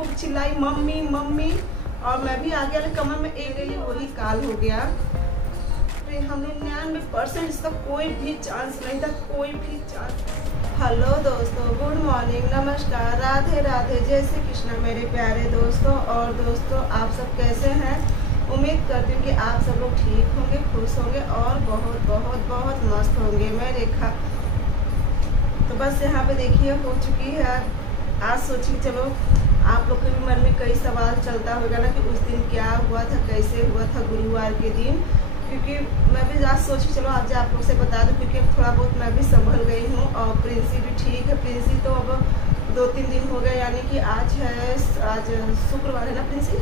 खूब चिल्लाई mummy mummy, और मैं भी आगे वाले कमरे में एक गई, वही काल हो गया। फिर हम 99% इसका कोई भी चांस नहीं था, कोई भी चांस। हेलो दोस्तों, गुड मॉर्निंग, नमस्कार, राधे राधे, जय श्री कृष्णा मेरे प्यारे दोस्तों। और दोस्तों आप सब कैसे हैं? उम्मीद करती हूँ कि आप सब लोग ठीक होंगे, खुश होंगे और बहुत बहुत बहुत मस्त होंगे। मैं रेखा, तो बस यहाँ पे देखिए हो चुकी है। आज सोची चलो आप लोग के भी मन में कई सवाल चलता होगा ना कि उस दिन क्या हुआ था, कैसे हुआ था गुरुवार के दिन, क्योंकि मैं भी आज सोची चलो आज आप लोग से बता दूं, क्योंकि अब थोड़ा बहुत मैं भी संभल गई हूँ और प्रिंसी भी ठीक है। प्रिंसी तो अब 2-3 दिन हो गए, यानी कि आज शुक्रवार है ना प्रिंसी,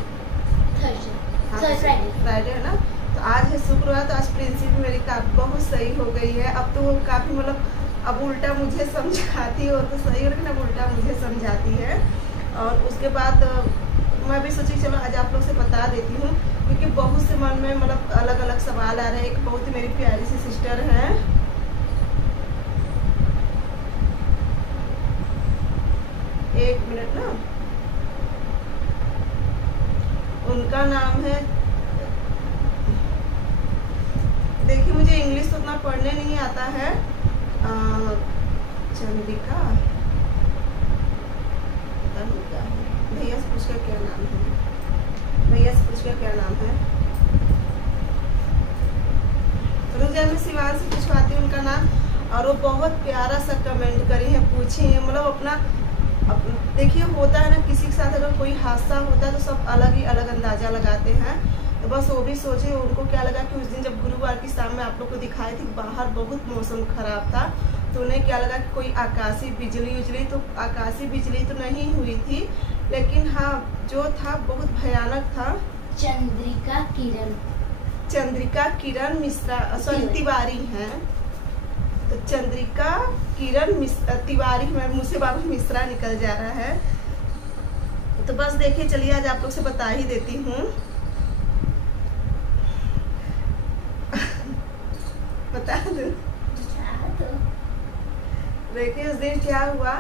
फ्राइडे है ना, तो आज है शुक्रवार। तो आज प्रिंसी भी मेरी काफ़ी बहुत सही हो गई है। अब तो वो काफ़ी मतलब अब उल्टा मुझे समझाती है, वो तो सही हो, लेकिन अब उल्टा मुझे समझाती है। और उसके बाद मैं भी सोची चलो आज आप लोग से बता देती हूँ, क्योंकि बहुत से मन में मतलब अलग अलग सवाल आ रहे हैं। एक बहुत ही मेरी प्यारी सी सिस्टर है, एक मिनट ना, उनका नाम है, देखिए मुझे इंग्लिश तो उतना पढ़ने नहीं आता है, चंद्रिका, पता नहीं क्या है, भैया से पूछ कर क्या नाम है, भैया से पूछ कर क्या नाम है, रुक जाए मैं शिवान से पूछवाती हूँ उनका नाम। और वो बहुत प्यारा सा कमेंट करी है, पूछी है, मतलब अपना देखिए होता है ना किसी के साथ अगर कोई हादसा होता है तो सब अलग ही अलग अंदाजा लगाते हैं। तो बस वो भी सोचे, उनको क्या लगा कि उस दिन जब गुरुवार की शाम में आप लोग को दिखाई थी बाहर बहुत मौसम खराब था, तो उन्हें क्या लगा कि कोई आकाशीय बिजली तो आकाशीय बिजली तो नहीं हुई थी, लेकिन हाँ जो था बहुत भयानक था। चंद्रिका किरण मिश्रा, सॉरी तिवारी हैं, तो चंद्रिका किरण तिवारी, मेरे मुँह से बाबू मिश्रा निकल जा रहा है। तो बस देखिए चलिए आज आप लोग से बता ही देती हूँ। बता दो, देखिए उस दिन क्या हुआ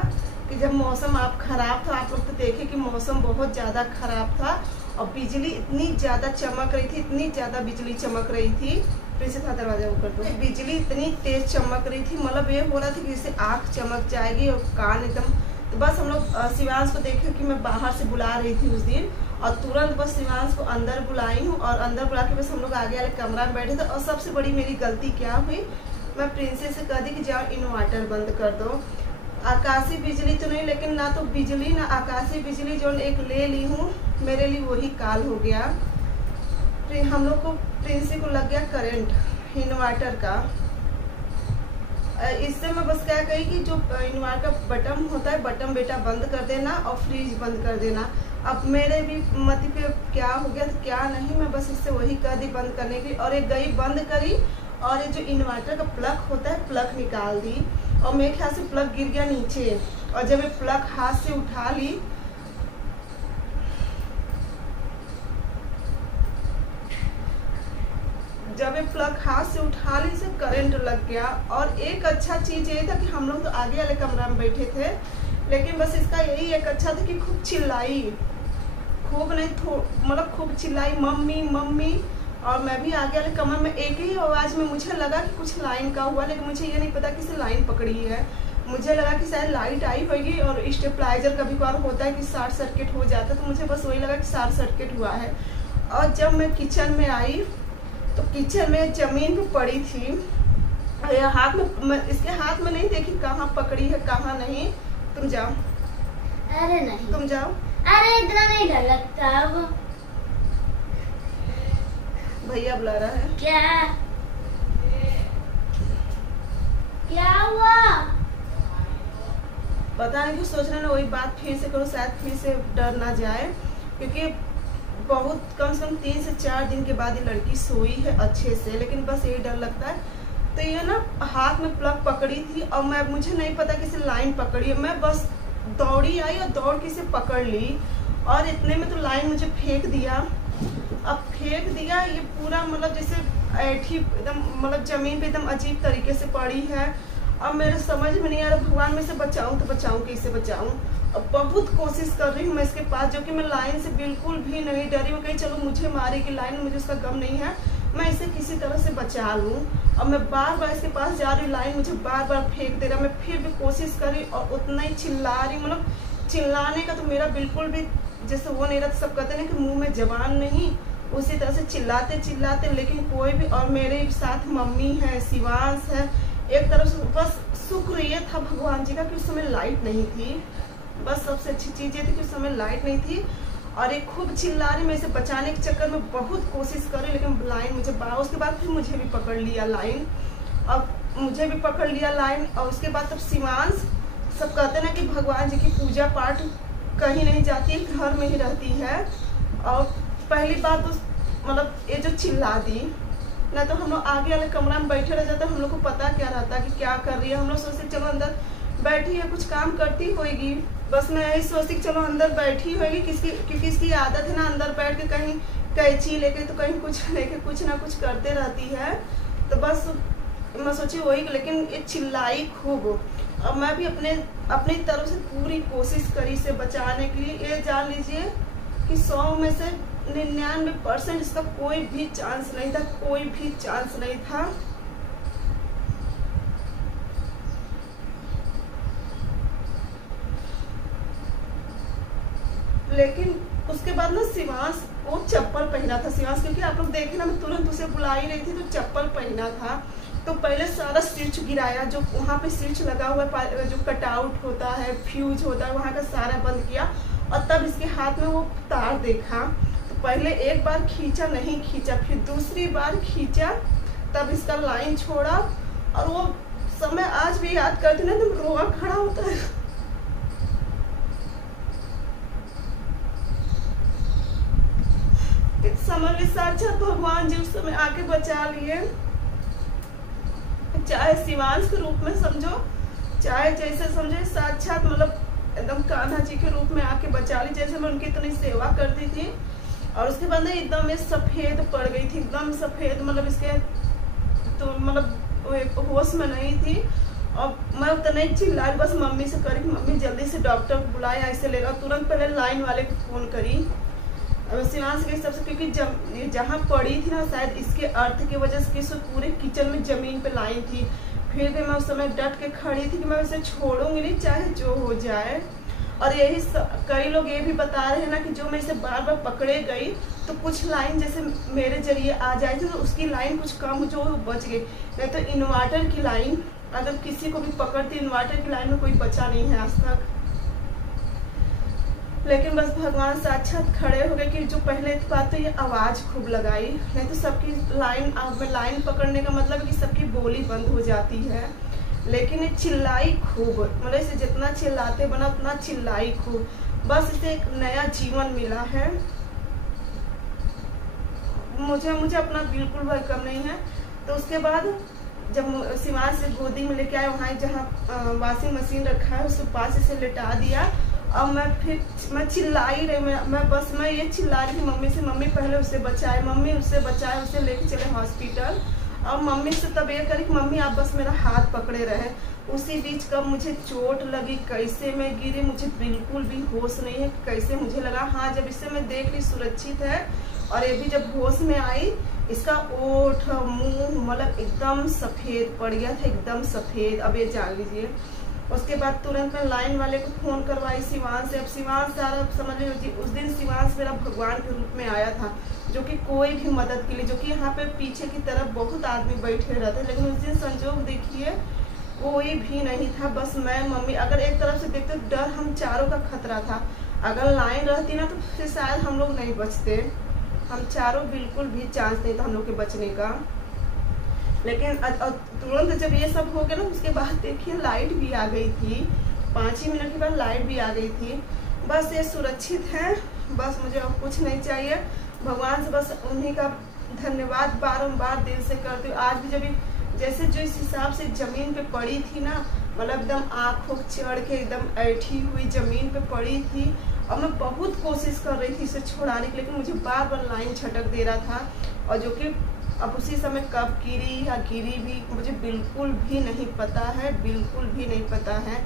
कि जब मौसम आप खराब था, आप लोग तो देखे कि मौसम बहुत ज़्यादा खराब था और बिजली इतनी ज़्यादा चमक रही थी, इतनी ज़्यादा बिजली चमक रही थी, फिर से था दरवाजा ऊपर, तो बिजली इतनी तेज चमक रही थी, मतलब ये हो रहा था कि जैसे आँख चमक जाएगी और कान एकदम। तो बस हम लोग शिवांश को देखे कि मैं बाहर से बुला रही थी उस दिन, और तुरंत बस शिवांश को अंदर बुलाई हूँ, और अंदर बुला के बस हम लोग आगे वाले कमरा में बैठे थे। और सबसे बड़ी मेरी गलती क्या हुई, मैं प्रिंसेस से कह दी कि जाओ इन्वर्टर बंद कर दो। आकाशीय बिजली तो नहीं, लेकिन ना तो बिजली ना आकाशीय बिजली जो एक ले ली हूँ, मेरे लिए वही काल हो गया। फिर हम लोग को प्रिंसी को लग गया करंट इन्वर्टर का। इससे मैं बस क्या कही कि जो इन्वर्टर का बटन होता है, बटन बेटा बंद कर देना और फ्रिज बंद कर देना। अब मेरे भी मति पे क्या हो गया तो क्या नहीं, मैं बस इससे वही कह दी बंद करने की, और एक गई बंद करी, और ये जो इन्वर्टर का प्लग होता है प्लग निकाल दी, और मेरे ख्याल से प्लग गिर गया नीचे। और जब ये प्लग हाथ से उठा ली, जब ये प्लग हाथ से उठा ली से करंट लग गया। और एक अच्छा चीज ये था कि हम लोग तो आगे वाले कमरा में बैठे थे, लेकिन बस इसका यही एक अच्छा था कि खूब चिल्लाई, खूब नहीं मतलब खूब चिल्लाई मम्मी मम्मी, और मैं भी आगे वाले कमरे में एक ही आवाज़ में, मुझे लगा कि कुछ लाइन का हुआ, लेकिन मुझे ये नहीं पता किसी लाइन पकड़ी है। मुझे लगा कि शायद लाइट आई होगी, और स्टेबलाइजर कभी कभार होता है कि शॉर्ट सर्किट हो जाता है, तो मुझे बस वही लगा कि शॉर्ट सर्किट हुआ है। और जब मैं किचन में आई तो किचन में जमीन पे पड़ी थी, हाथ में, इसके हाथ में नहीं देखी कहाँ पकड़ी है कहाँ नहीं। तुम जाओ, अरे नहीं तुम जाओ, अरे इतना नहीं डर लगता। अब भैया बुला रहा है। क्या हुआ? पता नहीं, कुछ सोच रहे ना वही बात फिर से करो, शायद फिर से डर ना जाए, क्योंकि बहुत कम से कम 3 से 4 दिन के बाद ये लड़की सोई है अच्छे से, लेकिन बस यही डर लगता है। तो ये ना हाथ में प्लग पकड़ी थी, और मुझे नहीं पता किसी लाइन पकड़ी है, मैं बस दौड़ी आई और दौड़ के इसे पकड़ ली, और इतने में तो लाइन मुझे फेंक दिया। अब फेंक दिया, ये पूरा मतलब जैसे ऐठी एकदम, मतलब जमीन पे एकदम अजीब तरीके से पड़ी है। अब मेरे समझ में नहीं आ रहा भगवान में से बचाऊं तो बचाऊं कैसे बचाऊं। बहुत कोशिश कर रही हूँ मैं इसके पास, जो कि मैं लाइन से बिल्कुल भी नहीं डरी हूँ, कहीं चलो मुझे मारेगी लाइन, मुझे उसका गम नहीं है, मैं इसे किसी तरह से बचा लूँ। और मैं बार बार इसके पास जा रही हूँ, लाइन मुझे बार बार फेंक दे रहा, मैं फिर भी कोशिश करी और उतना ही चिल्ला रही, मतलब चिल्लाने का तो मेरा बिल्कुल भी जैसे वो नहीं रहता, सब कहते हैं कि मुँह में जबान नहीं, उसी तरह से चिल्लाते चिल्लाते, लेकिन कोई भी। और मेरे साथ मम्मी है, शिवांश है, एक तरफ से बस शुक्र ये था भगवान जी का कि उस समय लाइट नहीं थी, बस सबसे अच्छी चीज़ ये थी कि उस समय लाइट नहीं थी। और एक खूब चिल्ला रही, मैं इसे बचाने के चक्कर में बहुत कोशिश करी, लेकिन लाइन मुझे उसके बाद फिर मुझे भी पकड़ लिया लाइन, अब मुझे भी पकड़ लिया लाइन। और उसके बाद तब शिवांश, सब कहते ना कि भगवान जी की पूजा पाठ कहीं नहीं जाती है, घर में ही रहती है। और पहली बात तो मतलब ये जो चिल्ला दी ना, तो हम लोग आगे वाले कमरा में बैठे रह जाते, हम लोग को पता क्या रहता कि क्या कर रही है, हम लोग सोचते चलो अंदर बैठी है कुछ काम करती होगी, बस मैं यही सोचती कि चलो अंदर बैठी होगी, क्योंकि इसकी आदत है ना अंदर बैठ के कहीं कैंची लेके तो कहीं कुछ लेके कुछ ना कुछ करते रहती है, तो बस मैं सोची वही। लेकिन ये चिल्लाई खूब, अब मैं भी अपनी तरफ से पूरी कोशिश करी इसे बचाने के लिए। ये जान लीजिए कि 100 में से 99% इसका कोई भी चांस नहीं था, कोई भी चांस नहीं था। लेकिन उसके बाद ना शिवांश वो चप्पल पहना था, शिवांश क्योंकि आप लोग देखे ना मैं तुरंत उसे बुला ही रही थी, तो चप्पल पहना था। तो पहले सारा स्विच गिराया, जो वहाँ पे स्विच लगा हुआ है, जो कटआउट होता है, फ्यूज होता है, वहाँ का सारा बंद किया। और तब इसके हाथ में वो तार देखा, तो पहले एक बार खींचा, नहीं खींचा, फिर दूसरी बार खींचा, तब इसका लाइन छोड़ा। और वो समय आज भी याद करती ना तो रोआ खड़ा होता है। इस समय में साक्षात भगवान जी उस समय आके बचा लिए, चाहे शिवांश के रूप में समझो, चाहे जैसे समझे, साक्षात मतलब एकदम कान्हा जी के रूप में आके बचा ली, जैसे मैं उनकी इतनी सेवा करती थी। और उसके बाद एकदम सफेद पड़ गई थी, एकदम सफेद, मतलब इसके तो मतलब होश में नहीं थी। और मैं उतना ही चिल्ला रही, बस मम्मी से करी, मम्मी जल्दी से डॉक्टर को बुलाया, ऐसे लेगा। तुरंत पहले लाइन वाले को फोन करी शिवांश के हिसाब से, क्योंकि जहाँ पड़ी थी ना शायद इसके अर्थ की वजह से पूरे किचन में जमीन पे लाइन थी। फिर भी मैं उस समय डट के खड़ी थी कि मैं उसे छोड़ूंगी नहीं, चाहे जो हो जाए। और यही कई लोग ये भी बता रहे हैं ना कि जो मैं इसे बार बार पकड़े गई तो कुछ लाइन जैसे मेरे जरिए आ जाए थी, तो उसकी लाइन कुछ कम जो बच गई, नहीं तो इन्वर्टर की लाइन अगर किसी को भी पकड़ती, इन्वर्टर की लाइन में कोई बचा नहीं है आज तक। लेकिन बस भगवान साक्षात खड़े हो गए कि जो पहले बात तो ये आवाज़ खूब लगाई, नहीं तो सबकी लाइन पकड़ने का मतलब है कि सबकी बोली बंद हो जाती है। लेकिन ये चिल्लाई खूब, मतलब इसे जितना चिल्लाते बना उतना चिल्लाई खूब, बस इसे एक नया जीवन मिला है। मुझे अपना बिल्कुल भय कम नहीं है। तो उसके बाद जब शिवांश से गोदी में लेके आए, वहाँ जहाँ वॉशिंग मशीन रखा है उसके पास इसे लिटा दिया। अब मैं चिल्ला ही रही, मैं ये चिल्ला रही थी मम्मी से, मम्मी पहले उसे बचाए, मम्मी उससे बचाए, उसे लेके चले हॉस्पिटल। अब मम्मी से तब ये करी कि मम्मी आप बस मेरा हाथ पकड़े रहे। उसी बीच कब मुझे चोट लगी, कैसे मैं गिरी, मुझे बिल्कुल भी होश नहीं है कैसे मुझे लगा। हाँ, जब इसे मैं देख ली सुरक्षित है, और ये भी जब होश में आई, इसका ओठ मुंह मतलब एकदम सफ़ेद पड़ गया था, एकदम सफ़ेद। अब ये जान लीजिए। उसके बाद तुरंत मैं लाइन वाले को फ़ोन करवाई शिवांश से। अब शिवांश सारा समझ लीजिए, उस दिन शिवांश मेरा भगवान के रूप में आया था, जो कि कोई भी मदद के लिए, जो कि यहाँ पे पीछे की तरफ बहुत आदमी बैठे रहते, लेकिन उस दिन संजोग देखिए कोई भी नहीं था, बस मैं मम्मी। अगर एक तरफ से देखते तो डर हम चारों का खतरा था, अगर लाइन रहती ना तो फिर शायद हम लोग नहीं बचते, हम चारों बिल्कुल भी चांस नहीं था हम लोग के बचने का। लेकिन तुरंत जब ये सब हो गया ना, उसके बाद देखिए लाइट भी आ गई थी, 5 ही मिनट के बाद लाइट भी आ गई थी। बस ये सुरक्षित है, बस मुझे अब कुछ नहीं चाहिए। भगवान से बस उन्हीं का धन्यवाद बारंबार दिल से करती हूँ। आज भी जब जैसे जो इस हिसाब से जमीन पे पड़ी थी ना, मतलब एकदम आँखों चढ़ के एकदम ऐठी हुई जमीन पे पड़ी थी, और मैं बहुत कोशिश कर रही थी इसे छुड़ाने की, लेकिन मुझे बार बार लाइन छटक दे रहा था। और जो कि अब उसी समय कब गिरी या गिरी भी मुझे बिल्कुल भी नहीं पता है, बिल्कुल भी नहीं पता है।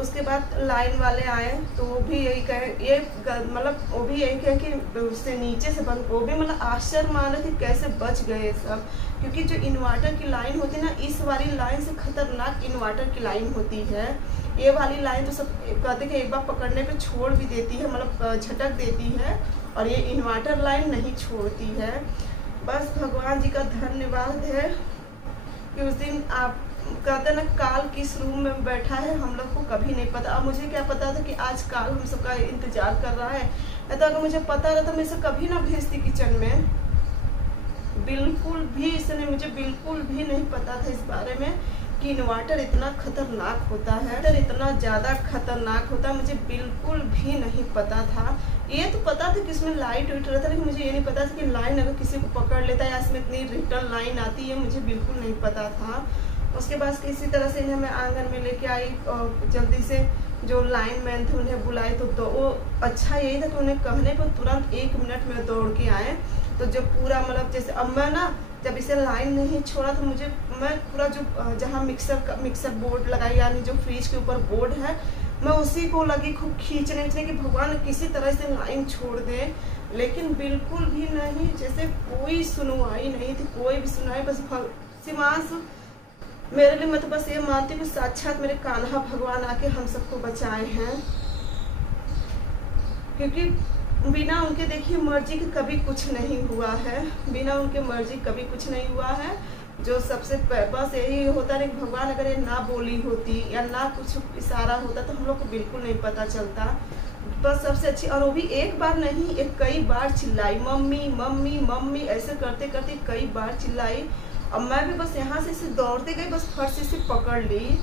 उसके बाद लाइन वाले आए तो वो भी यही कहे, ये मतलब वो भी यही कहे कि उससे नीचे से बंद, वो भी मतलब आश्चर्य मान रहे थे कैसे बच गए सब, क्योंकि जो इन्वर्टर की लाइन होती है ना, इस वाली लाइन से खतरनाक इन्वर्टर की लाइन होती है। ये वाली लाइन तो सब कहते कि एक बार पकड़ने पे छोड़ भी देती है, मतलब झटक देती है, और ये इन्वर्टर लाइन नहीं छोड़ती है। बस भगवान जी का धन्यवाद है कि उस दिन आप कहते ना काल किस रूम में बैठा है हम लोग को कभी नहीं पता। अब मुझे क्या पता था कि आज काल हम सबका इंतजार कर रहा है, नहीं तो अगर मुझे पता रहता मैं इसे कभी ना भेजती किचन में। बिल्कुल भी इसने मुझे बिल्कुल भी नहीं पता था इस बारे में कि इन्वर्टर इतना खतरनाक होता है, इतना ज़्यादा खतरनाक होता है, मुझे बिल्कुल भी नहीं पता था। ये तो पता था कि इसमें लाइट वाइट रहता है, लेकिन मुझे ये नहीं पता था कि लाइन अगर किसी को पकड़ लेता है या इसमें इतनी रिटर्न लाइन आती है, मुझे बिल्कुल नहीं पता था। उसके बाद किसी तरह से इन्हें मैं आंगन में लेके आई और जल्दी से जो लाइन मैन थे उन्हें बुलाए, तो वो अच्छा यही था कि उन्हें कहने पर तुरंत 1 मिनट में दौड़ के आए। तो जो पूरा मतलब जैसे अब मैं ना जब इसे लाइन नहीं छोड़ा तो मैं पूरा जो जहाँ मिक्सर बोर्ड लगाई, यानी जो फ्रिज के ऊपर बोर्ड है, मैं उसी को लगी खूब खींचने कि भगवान किसी तरह से लाइन छोड़ दे, लेकिन बिल्कुल भी नहीं, जैसे कोई सुनवाई नहीं थी, कोई भी सुनवाई। बस सिवास मेरे लिए मैं तो बस ये मानती हूँ साक्षात मेरे कान्हा भगवान आके हम सबको बचाए हैं, क्योंकि बिना उनके देखिए मर्जी के कभी कुछ नहीं हुआ है, बिना उनके मर्जी कभी कुछ नहीं हुआ है। जो सबसे बस यही होता है कि भगवान अगर ये ना बोली होती या ना कुछ इशारा होता तो हम लोग को बिल्कुल नहीं पता चलता। बस सबसे अच्छी, और वो भी एक बार नहीं, एक कई बार चिल्लाई, मम्मी मम्मी मम्मी ऐसे करते करते कई बार चिल्लाई। अब मैं भी बस यहाँ से इसे दौड़ते गई, बस फट से इसे पकड़ ली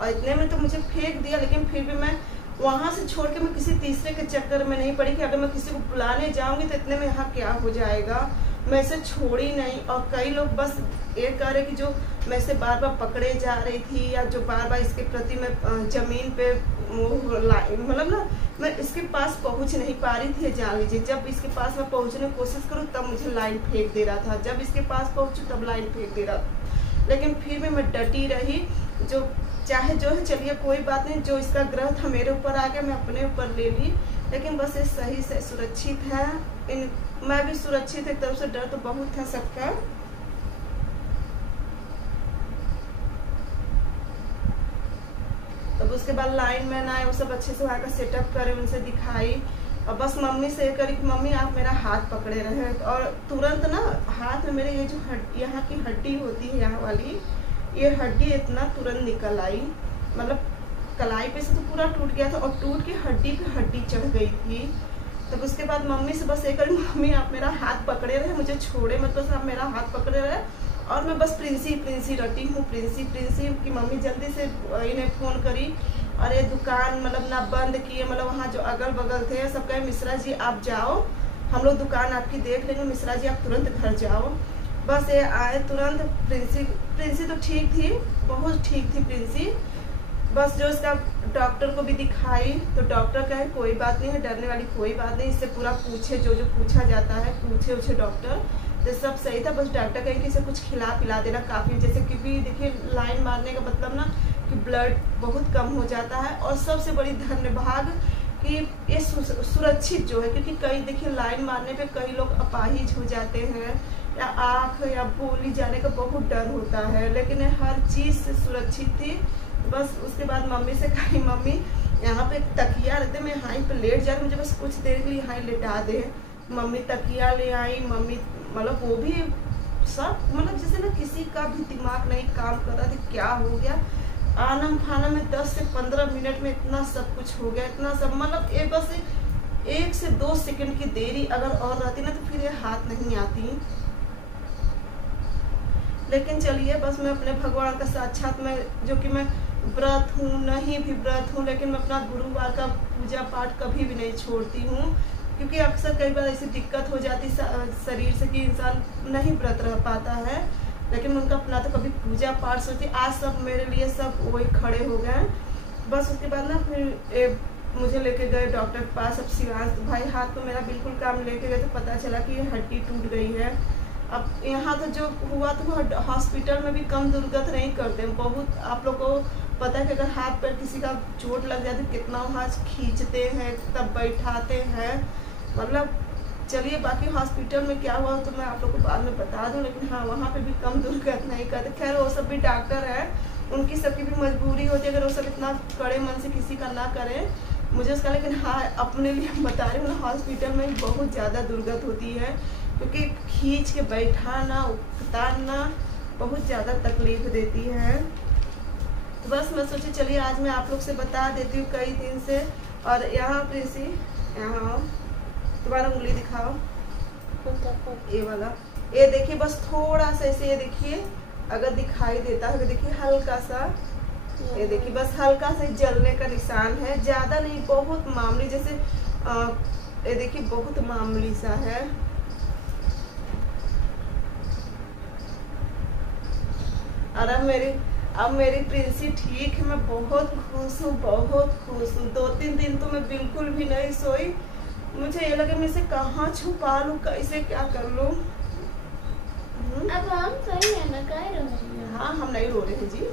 और इतने में तो मुझे फेंक दिया, लेकिन फिर भी मैं वहाँ से छोड़ के मैं किसी तीसरे के चक्कर में नहीं पड़ी कि अगर मैं किसी को बुलाने जाऊँगी तो इतने में यहाँ क्या हो जाएगा। मैं इसे छोड़ी नहीं, और कई लोग बस ये कह रहे कि जो मैं इसे बार बार पकड़े जा रही थी या जो बार बार इसके प्रति मैं जमीन पे मतलब ना मैं इसके पास पहुंच नहीं पा रही थी। जान लीजिए जब इसके पास मैं पहुंचने की कोशिश करूँ तब मुझे लाइन फेंक दे रहा था, जब इसके पास पहुंचूँ तब लाइन फेंक दे रहा था, लेकिन फिर भी मैं डटी रही। जो चाहे जो है चलिए कोई बात नहीं, जो इसका ग्रह था मेरे ऊपर आ गया, मैं अपने ऊपर ले ली, लेकिन बस ये सही से सुरक्षित है। मैं भी सुरक्षित, एक तरफ से डर तो बहुत था सबका। तब उसके बाद लाइन मैन आए, वो सब अच्छे से वहाँ का सेटअप करे, उनसे दिखाई, और बस मम्मी से करी कि मम्मी आप मेरा हाथ पकड़े रहे, और तुरंत ना हाथ में मेरे ये जो यहाँ की हड्डी होती है, यहाँ वाली ये हड्डी इतना तुरंत निकल आई, मतलब कलाई पे से तो पूरा टूट गया था और टूट के हड्डी पे हड्डी चढ़ गई थी। तब उसके बाद मम्मी से बस ये करी, मम्मी आप मेरा हाथ पकड़े रहे, मुझे छोड़े मत, बस आप मेरा हाथ पकड़े रहे। और मैं बस प्रिंसी रटी हूँ, प्रिंसी की मम्मी जल्दी से इन्हें फ़ोन करी, और ये दुकान मतलब ना बंद किए, मतलब वहाँ जो अगल बगल थे सब कहे मिश्रा जी आप जाओ, हम लोग दुकान आपकी देख लेंगे, मिश्रा जी आप तुरंत घर जाओ। बस ये आए तुरंत। प्रिंसी तो ठीक थी, बहुत ठीक थी प्रिंसी। बस जो इसका डॉक्टर को भी दिखाई तो डॉक्टर कहे कोई बात नहीं है, डरने वाली कोई बात नहीं, इससे पूरा पूछे जो जो पूछा जाता है, पूछे उछे डॉक्टर, तो सब सही था। बस डॉक्टर कहे कि इसे कुछ खिला पिला देना काफ़ी, जैसे क्योंकि देखिए लाइन मारने का मतलब ना कि ब्लड बहुत कम हो जाता है, और सबसे बड़ी धन्यभाग कि ये सुरक्षित जो है, क्योंकि कई देखिए लाइन मारने पे कई लोग अपाहिज हो जाते हैं या आँख या बोली जाने का बहुत डर होता है, लेकिन हर चीज़ से सुरक्षित थी। बस उसके बाद मम्मी से कही मम्मी यहाँ पे तकिया रहते, मैं यहाँ पे लेट जा रही, मुझे बस कुछ देर के लिए यहाँ लेटा दे। मम्मी तकिया ले आई, मम्मी मतलब वो भी सब मतलब जैसे ना किसी का भी दिमाग नहीं काम कर रहा था, क्या हो गया आनम फानम में 10 से 15 मिनट में इतना सब कुछ हो गया, इतना सब मतलब ये बस 1 से 2 सेकंड की देरी अगर और रहती ना तो फिर ये हाथ नहीं आती। लेकिन चलिए बस मैं अपने भगवान का साक्षात मैं जो कि मैं व्रत हूँ नहीं भी व्रत हूँ, लेकिन मैं अपना गुरुवार का पूजा पाठ कभी भी नहीं छोड़ती हूँ, क्योंकि अक्सर कई बार ऐसी दिक्कत हो जाती शरीर से कि इंसान नहीं व्रत रह पाता है, लेकिन उनका अपना तो कभी पूजा पाठ सोचती। आज सब मेरे लिए सब वही खड़े हो गए। बस उसके बाद ना फिर मुझे लेके गए डॉक्टर के पास। अब शिवांश भाई हाथ तो मेरा बिल्कुल काम लेके गए तो पता चला कि ये हड्डी टूट गई है। अब यहाँ तो जो हुआ तो हॉस्पिटल में भी कम दुर्गत नहीं करते, बहुत आप लोग को पता है कि अगर हाथ पैर किसी का चोट लग जाती कितना वहाँ खींचते हैं तब बैठाते हैं, मतलब चलिए बाकी हॉस्पिटल में क्या हुआ तो मैं आप लोग को बाद में बता दूं, लेकिन हाँ वहाँ पे भी कम दुर्गत नहीं करते। खैर वो सब भी डॉक्टर है, उनकी सबकी भी मजबूरी होती है, अगर वो सब इतना कड़े मन से किसी का ना करें मुझे उसका, लेकिन हाँ अपने लिए बता रही हूँ हॉस्पिटल में बहुत ज़्यादा दुर्गत होती है, क्योंकि खींच के बैठाना उतारना बहुत ज़्यादा तकलीफ देती है। तो बस मैं सोची चलिए आज मैं आप लोग से बता देती हूँ कई दिन से। और यहाँ प्रिंसी, यहाँ तुम्हारा उंगली दिखाओ, ये वाला, ये देखिए बस थोड़ा सा ऐसे, ये देखिए अगर दिखाई देता है, देखिए हल्का सा, ये देखिए बस हल्का सा जलने का निशान है, ज्यादा नहीं, बहुत मामूली, जैसे ये देखिए बहुत मामूली सा है। और अब मेरी प्रिंसी ठीक है, मैं बहुत खुश हूँ, बहुत खुश हूँ। 2-3 दिन तो मैं बिल्कुल भी नहीं सोई, मुझे ये लगे मैं इसे कहाँ छुपा लूँ, कैसे क्या कर लूँ। अब हम सही है ना, कह रहे हैं। हाँ हम नहीं रो रहे हैं जी।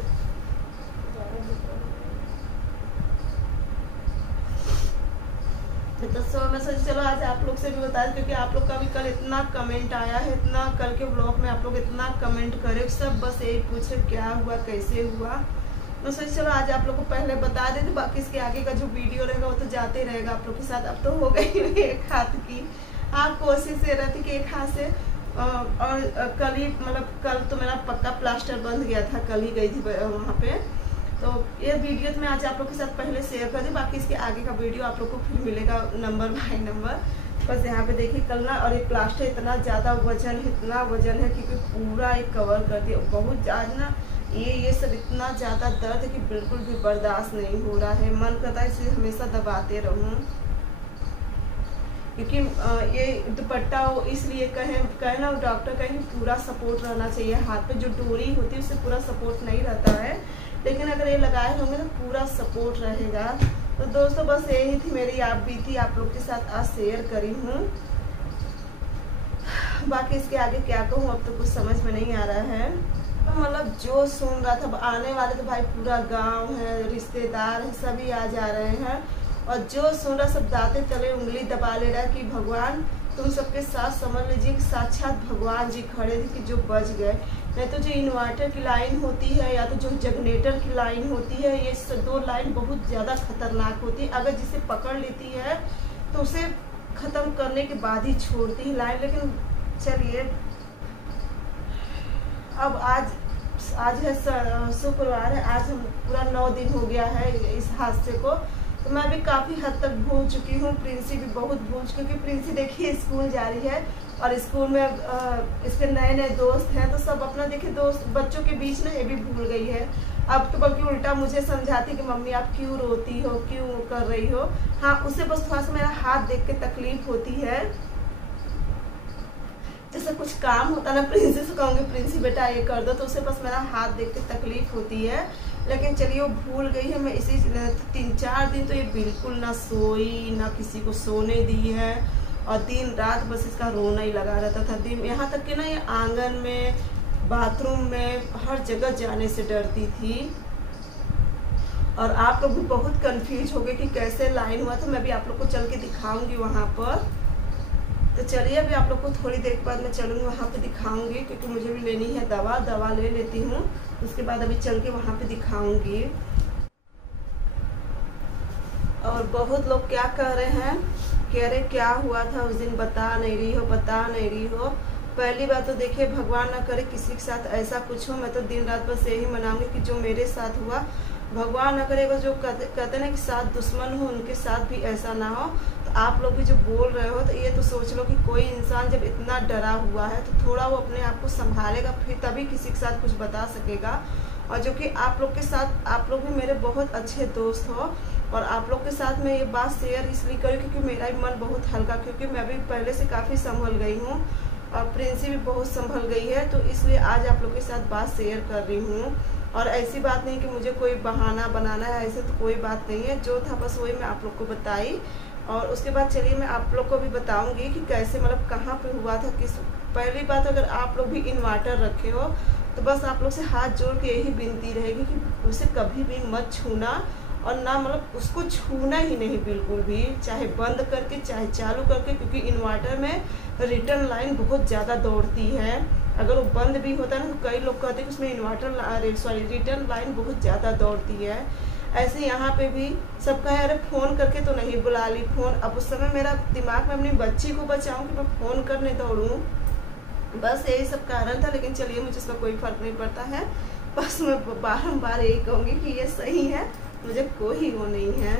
तो मैं सोची चलो आज आप लोग से भी बता दें, क्योंकि आप लोग का भी कल इतना कमेंट आया है, इतना कल के ब्लॉग में आप लोग इतना कमेंट करे, सब बस यही पूछे क्या हुआ कैसे हुआ। मैं सोची चलो आज आप लोग को पहले बता देते, बाकी इसके आगे का जो वीडियो रहेगा वो तो जाते रहेगा आप लोग के साथ। अब तो हो गई एक हाथ की, हाँ कोशिश ये रहती कि एक हाथ से, और कल ही मतलब कल तो मेरा पक्का प्लास्टर बंध गया था, कल ही गई थी वहाँ पे। तो ये वीडियो तो मैं आज आप लोग के साथ पहले शेयर कर दी, बाकी इसके आगे का वीडियो आप लोग को फिर मिलेगा नंबर बाय नंबर। बस यहाँ पे देखिए कल ना, और ये प्लास्टर इतना ज़्यादा वजन है, इतना वजन है कि पूरा एक कवर कर दिया, बहुत ज़्यादा ना, ये सब इतना ज़्यादा दर्द है कि बिल्कुल भी बर्दाश्त नहीं हो रहा है, मन करता है इसे हमेशा दबाते रहूँ। क्योंकि ये दुपट्टा हो इसलिए कहे ना डॉक्टर कहें कि पूरा सपोर्ट रहना चाहिए हाथ पे, जो डोरी होती है उससे पूरा सपोर्ट नहीं रहता है, लेकिन अगर ये लगाए होंगे तो पूरा सपोर्ट रहेगा। तो दोस्तों बस यही थी मेरी आप बीती, आप लोग के साथ आज शेयर करी हूँ। बाकी इसके आगे क्या कहूँ अब तो कुछ समझ में नहीं आ रहा है। मतलब जो सुन रहा था, आने वाले तो भाई पूरा गांव है, रिश्तेदार है, सभी आ जा रहे हैं, और जो सुन रहा सब दाते तले उंगली दबा ले रहा है कि भगवान तुम सबके साथ, समझ लीजिए कि साक्षात भगवान जी खड़े थे कि जो बच गए। नहीं तो जो इन्वर्टर की लाइन होती है या तो जो जनरेटर की लाइन होती है, ये 2 लाइन बहुत ज़्यादा खतरनाक होती है, अगर जिसे पकड़ लेती है तो उसे ख़त्म करने के बाद ही छोड़ती है लाइन। लेकिन चलिए अब आज है शुक्रवार है, आज हम पूरा 9 दिन हो गया है इस हादसे को, तो मैं भी काफ़ी हद तक भूल चुकी हूँ, प्रिंसी भी बहुत भूल, क्योंकि प्रिंसी देखिए स्कूल जा रही है और स्कूल में इसके नए दोस्त हैं, तो सब अपना देखिए दोस्त बच्चों के बीच ना ये भी भूल गई है। अब तो बल्कि उल्टा मुझे समझाती कि मम्मी आप क्यों रोती हो, क्यों कर रही हो। हाँ उसे बस थोड़ा सा मेरा हाथ देख के तकलीफ होती है, जैसे कुछ काम होता ना प्रिंसी से कहूँगी प्रिंसी बेटा ये कर दो, तो उसे बस मेरा हाथ देख के तकलीफ होती है। लेकिन चलिए वो भूल गई है। मैं इसी 3-4 दिन तो ये बिल्कुल ना सोई, ना किसी को सोने दी है, और दिन रात बस इसका रोना ही लगा रहता था। दिन यहाँ तक कि ना ये आंगन में, बाथरूम में, हर जगह जाने से डरती थी। और आप लोग भी बहुत कंफ्यूज हो गए कि कैसे लाइन हुआ, तो मैं भी आप लोग को चल के दिखाऊंगी वहाँ पर। तो चलिए अभी आप लोग को थोड़ी देर बाद मैं चलूँगी वहाँ पे दिखाऊंगी, क्योंकि मुझे भी लेनी है दवा ले लेती हूँ, उसके बाद अभी चल के वहाँ पे दिखाऊंगी। और बहुत लोग क्या कह रहे हैं, कह रहे क्या हुआ था उस दिन, बता नहीं रही हो। पहली बात तो देखिए भगवान ना करे किसी के साथ ऐसा कुछ हो, मैं तो दिन रात बस यही मनाऊंगी कि जो मेरे साथ हुआ भगवान ना करे, जो कहते ना कि साथ दुश्मन हो उनके साथ भी ऐसा ना हो। तो आप लोग भी जो बोल रहे हो तो ये तो सोच लो कि कोई इंसान जब इतना डरा हुआ है तो थोड़ा वो अपने आप को संभालेगा, फिर तभी किसी के साथ कुछ बता सकेगा। और जो कि आप लोग के साथ, आप लोग भी मेरे बहुत अच्छे दोस्त हो, और आप लोग के साथ मैं ये बात शेयर इसलिए करूँ क्योंकि मेरा भी मन बहुत हल्का, क्योंकि मैं भी पहले से काफ़ी संभल गई हूँ और प्रिंसी भी बहुत संभल गई है, तो इसलिए आज आप लोग के साथ बात शेयर कर रही हूँ। और ऐसी बात नहीं कि मुझे कोई बहाना बनाना है, ऐसे तो कोई बात नहीं है, जो था बस वही मैं आप लोग को बताई। और उसके बाद चलिए मैं आप लोग को भी बताऊंगी कि कैसे मतलब कहाँ पे हुआ था। किस पहली बात, अगर आप लोग भी इन्वर्टर रखे हो तो बस आप लोग से हाथ जोड़ के यही विनती रहेगी कि उसे कभी भी मत छूना, और ना मतलब उसको छूना ही नहीं बिल्कुल भी, चाहे बंद करके चाहे चालू करके, क्योंकि इन्वर्टर में रिटर्न लाइन बहुत ज़्यादा दौड़ती है। अगर वो बंद भी होता है ना तो कई लोग कहते हैं कि उसमें रिटर्न लाइन बहुत ज़्यादा दौड़ती है। ऐसे यहाँ पे भी सब कहे अरे फ़ोन करके तो नहीं बुला ली फ़ोन। अब उस समय मेरा दिमाग में अपनी बच्ची को बचाऊँ कि मैं फ़ोन करने दौड़ूँ, बस यही सब कारण था। लेकिन चलिए मुझे इसका कोई फ़र्क नहीं पड़ता है। बस मैं बारंबार यही कहूँगी कि ये सही है, मुझे कोई वो नहीं है।